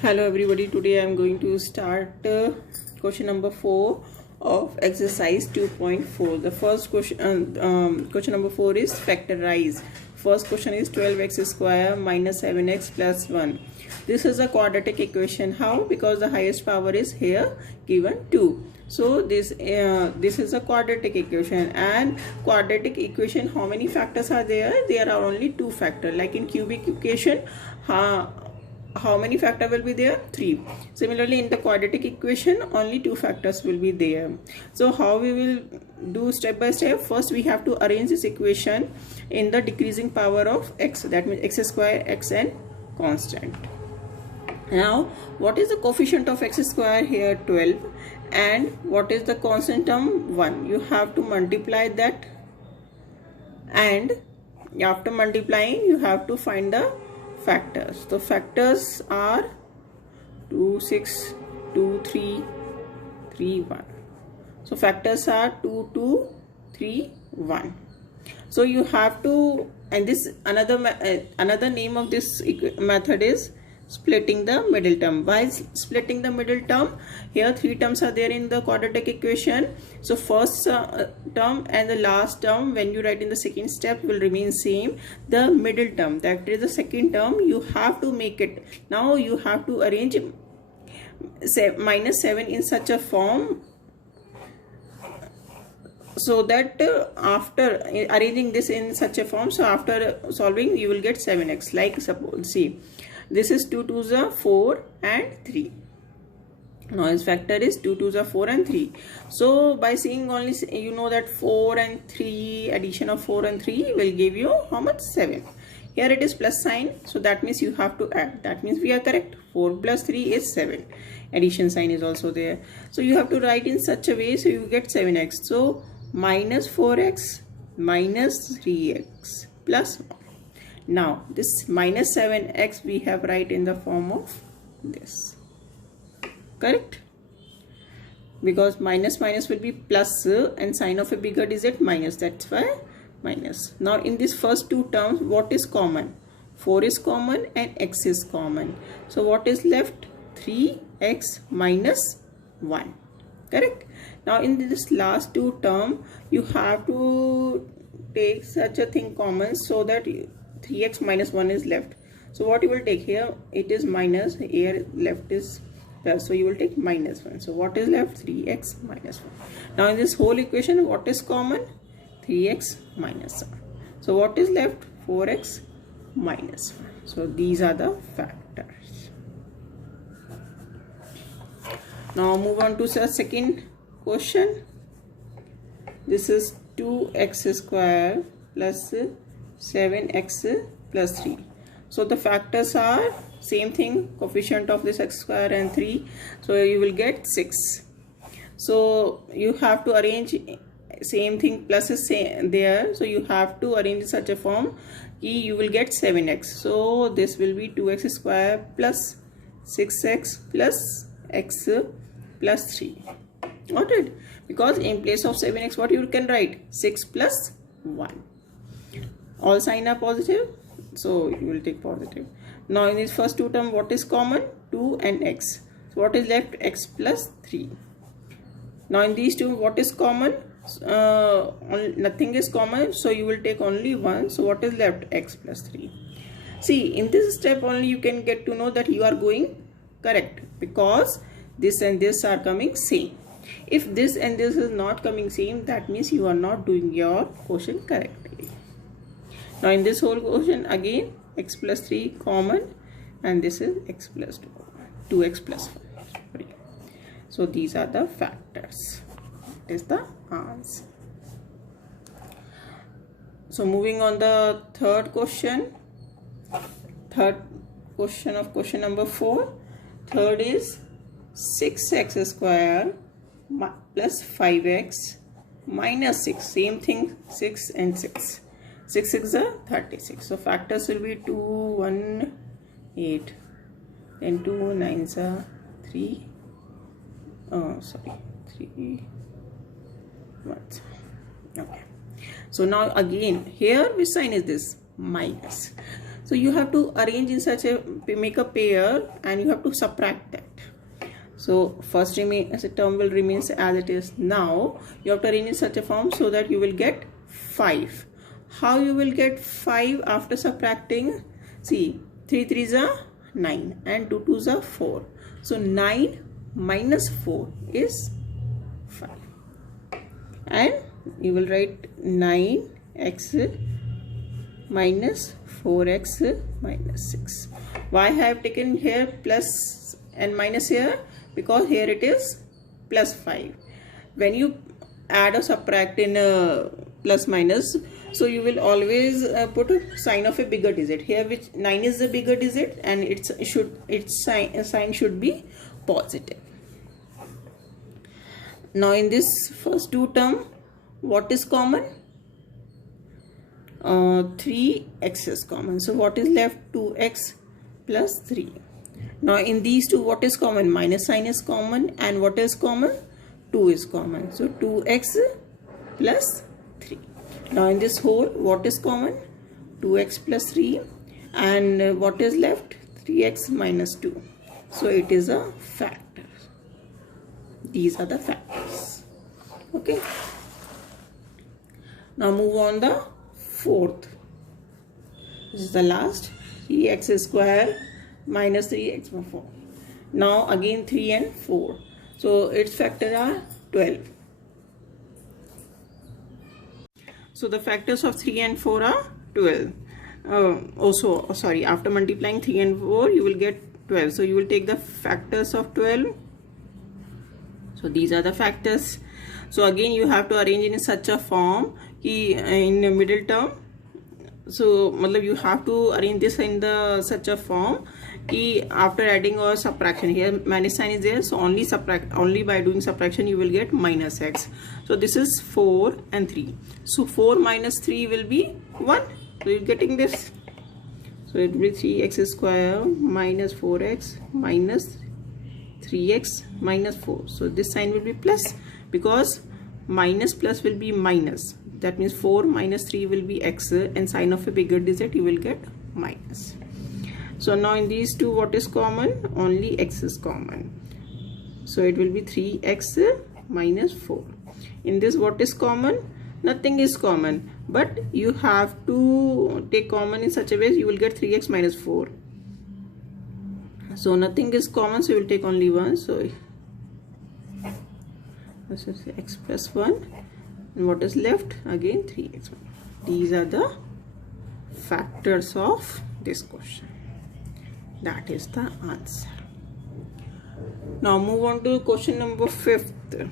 Hello everybody, today I am going to start question number 4 of exercise 2.4. The first question, question number 4 is factorize. First question is 12x square minus 7x plus 1. This is a quadratic equation. How? Because the highest power is here given 2. So this is a quadratic equation, and quadratic equation, how many factors are there? There are only 2 factors. Like in cubic equation, how many factors will be there? 3. Similarly, in the quadratic equation, only 2 factors will be there. So how we will do step by step? First, we have to arrange this equation in the decreasing power of x. That means x square, x and constant. Now, what is the coefficient of x square here? 12. And what is the constant term? 1. You have to multiply that, and after multiplying, you have to find the factors. The factors are 2, 6, 2, 3, 3, 1. So factors are 2, 2, 3, 1. So you have to, and this another name of this method is splitting the middle term. Why splitting the middle term? Here 3 terms are there in the quadratic equation. So first term and the last term, when you write in the second step, will remain same. The middle term, that is the second term, you have to make it. Now you have to arrange minus 7 in such a form so that after arranging this in such a form, so after solving you will get 7x. Like suppose, see, this is 2 2s are 4 and 3. Now its factor is 2 2s are 4 and 3. So by seeing only, you know that 4 and 3, addition of 4 and 3 will give you how much? 7. Here it is plus sign, so that means you have to add. That means we are correct. 4 plus 3 is 7. Addition sign is also there. So you have to write in such a way so you get 7x. So minus 4x minus 3x plus 1. Now this minus 7x we have write in the form of this. Correct? Because minus minus will be plus, and sign of a bigger digit minus. That's why minus. Now in these first 2 terms, what is common? 4 is common and x is common. So what is left? 3x minus 1. Correct? Now in this last 2 term, you have to take such a thing common so that 3x minus 1 is left. So what you will take here? It is minus, here left is plus, so you will take minus 1. So what is left? 3x minus 1. Now in this whole equation, what is common? 3x minus 1. So what is left? 4x minus 1. So these are the factors. Now move on to the second question. This is 2x square plus 7x plus 3. So the factors are same thing, coefficient of this x square and 3. So you will get 6. So you have to arrange same thing, plus is same there. So you have to arrange in such a form you will get 7x. So this will be 2x square plus 6x plus x plus 3. Got it? Because in place of 7x, what you can write? 6 plus 1. All sign are positive, so you will take positive. Now in this first 2 term, what is common? 2 and x. So what is left? X plus 3. Now in these 2, what is common? Nothing is common, so you will take only 1. So what is left? X plus 3. See, in this step only you can get to know that you are going correct, because this and this are coming same. If this and this is not coming same, that means you are not doing your question correctly. Now in this whole question, again x plus 3 common, and this is x plus 2, 2x plus 5. So these are the factors. That is the answer. So moving on the third question. Third question of question number 4. Third is 6x square plus 5x minus 6. Same thing, 6 and 6. 6 6 are 36. So factors will be 2, 1, 8. Then 2 9s are 3. 3 1. Okay. So now again, here which sign is this? Minus. So you have to arrange in such a, make a pair, and you have to subtract that. So first term will remain as it is. Now you have to arrange in such a form so that you will get 5. How you will get 5 after subtracting? See, 3 3s are 9 and 2 2s are 4. So 9 minus 4 is 5. And you will write 9x minus 4x minus 6. Why I have taken here plus and minus here? Because here it is plus 5. When you add or subtract in plus minus, so you will always put a sign of a bigger digit here, which 9 is the bigger digit, and its sign should be positive. Now in this first two term, what is common? 3x is common. So what is left? 2x plus 3. Now in these two, what is common? Minus sign is common, and what is common? 2 is common. So 2x plus 3. Now in this whole, what is common? 2x plus 3, and what is left? 3x minus 2. So it is a factor. These are the factors. Okay. Now move on the fourth. This is the last. 3x square minus 3x plus 4. Now again 3 and 4. So its factors are 12. So the factors of 3 and 4 are 12. After multiplying 3 and 4, you will get 12. So you will take the factors of 12. So these are the factors. So again you have to arrange in such a form in the middle term. So you have to arrange this in the such a form after adding or subtraction. Here minus sign is there, so only by doing subtraction you will get minus x. So this is 4 and 3. So 4 minus 3 will be 1. So you're getting this. So it will be 3x square minus 4x minus 3x minus 4. So this sign will be plus, because minus plus will be minus. That means 4 minus 3 will be x, and sign of a bigger digit you will get minus. So now in these two, what is common? Only x is common. So it will be 3x minus 4. In this, what is common? Nothing is common, but you have to take common in such a way you will get 3x minus 4. So nothing is common, so you will take only 1. So this is x plus 1, and what is left? Again 3x. These are the factors of this question. That is the answer. Now move on to question number 5th.